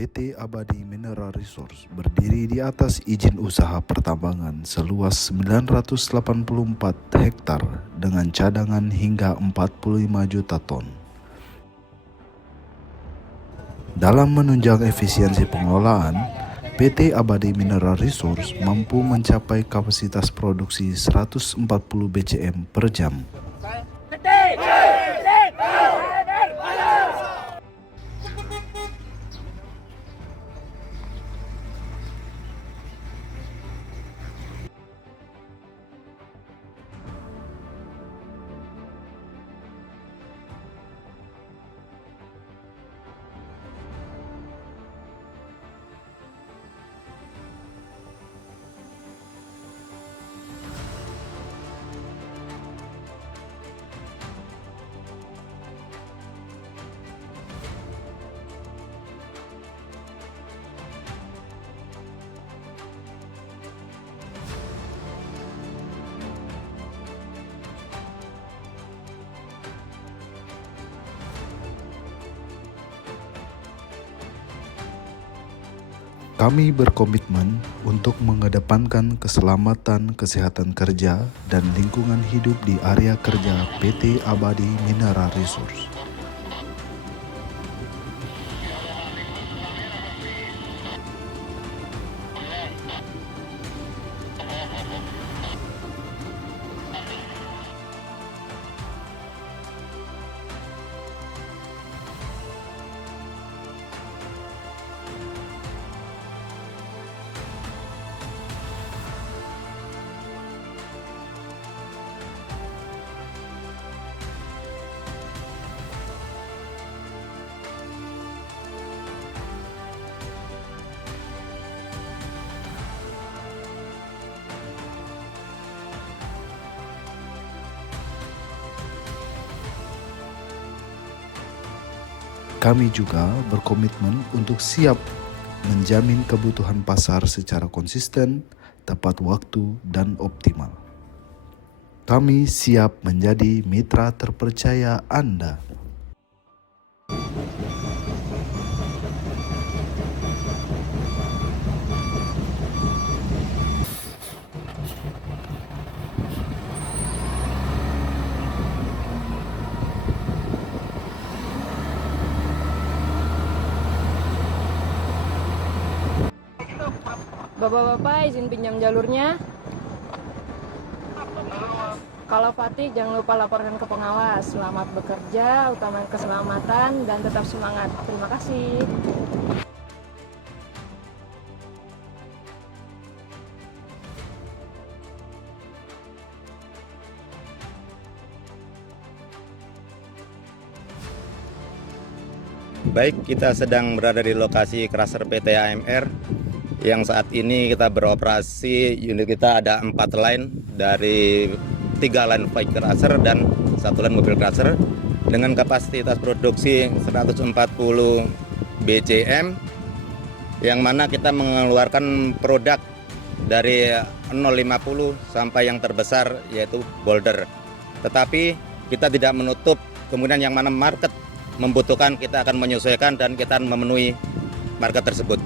PT Abadi Mineral Resource berdiri di atas izin usaha pertambangan seluas 984 hektar dengan cadangan hingga 45 juta ton. Dalam menunjang efisiensi pengelolaan, PT Abadi Mineral Resource mampu mencapai kapasitas produksi 140 BCM per jam. Kami berkomitmen untuk mengedepankan keselamatan kesehatan kerja dan lingkungan hidup di area kerja PT Abadi Mineral Resource. Kami juga berkomitmen untuk siap menjamin kebutuhan pasar secara konsisten, tepat waktu, dan optimal. Kami siap menjadi mitra terpercaya Anda. Bapak-bapak izin pinjam jalurnya. Kalau Fatih jangan lupa laporkan ke pengawas. Selamat bekerja, utamakan keselamatan dan tetap semangat. Terima kasih. Baik, kita sedang berada di lokasi crusher PT AMR yang saat ini kita beroperasi. Unit kita ada 4 line, dari 3 line bike crusher dan 1 line mobil crusher dengan kapasitas produksi 140 BCM, yang mana kita mengeluarkan produk dari 050 sampai yang terbesar yaitu boulder. Tetapi kita tidak menutup kemudian yang mana market membutuhkan, kita akan menyesuaikan dan kita akan memenuhi market tersebut.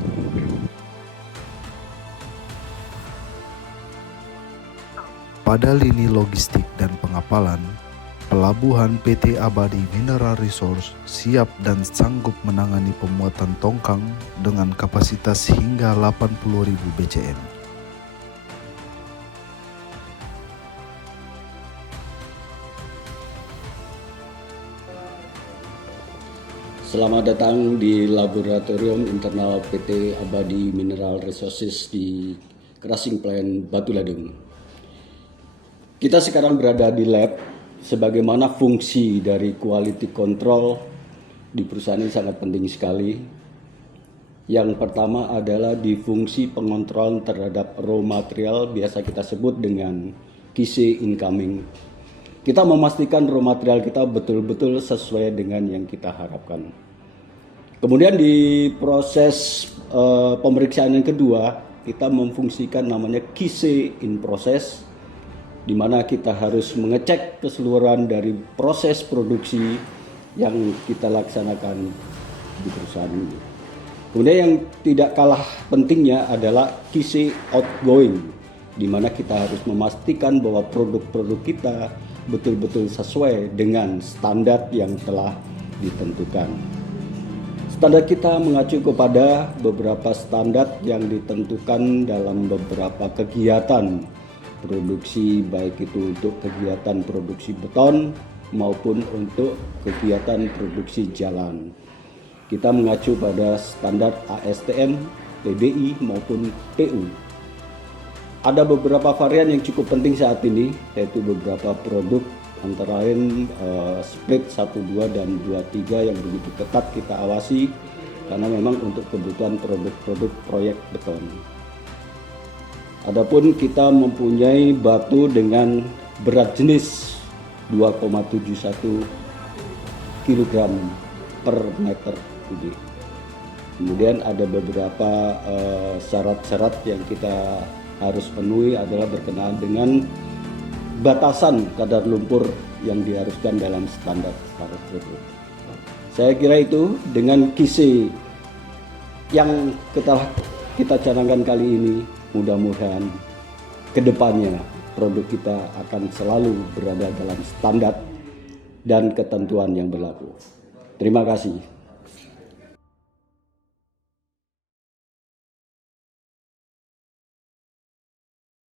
Pada lini logistik dan pengapalan, pelabuhan PT Abadi Mineral Resource siap dan sanggup menangani pemuatan tongkang dengan kapasitas hingga 80.000 BCM. Selamat datang di Laboratorium Internal PT Abadi Mineral Resources di Crushing Plant Batu Ladung. Kita sekarang berada di lab, sebagaimana fungsi dari quality control di perusahaan ini sangat penting sekali. Yang pertama adalah di fungsi pengontrolan terhadap raw material, biasa kita sebut dengan QC incoming. Kita memastikan raw material kita betul-betul sesuai dengan yang kita harapkan. Kemudian di proses pemeriksaan yang kedua, kita memfungsikan namanya QC in process, di mana kita harus mengecek keseluruhan dari proses produksi yang kita laksanakan di perusahaan ini. Kemudian yang tidak kalah pentingnya adalah QC outgoing, di mana kita harus memastikan bahwa produk-produk kita betul-betul sesuai dengan standar yang telah ditentukan. Standar kita mengacu kepada beberapa standar yang ditentukan dalam beberapa kegiatan produksi, baik itu untuk kegiatan produksi beton maupun untuk kegiatan produksi jalan. Kita mengacu pada standar ASTM, PBI maupun PU. Ada beberapa varian yang cukup penting saat ini, yaitu beberapa produk antara lain split 12 dan 23 yang begitu ketat kita awasi karena memang untuk kebutuhan produk-produk proyek beton. Adapun kita mempunyai batu dengan berat jenis 2,71 kg per meter kubik. Kemudian ada beberapa syarat-syarat yang kita harus penuhi adalah berkenaan dengan batasan kadar lumpur yang diharuskan dalam standar tersebut. Saya kira itu dengan QC yang kita canangkan kali ini, mudah-mudahan kedepannya produk kita akan selalu berada dalam standar dan ketentuan yang berlaku. Terima kasih.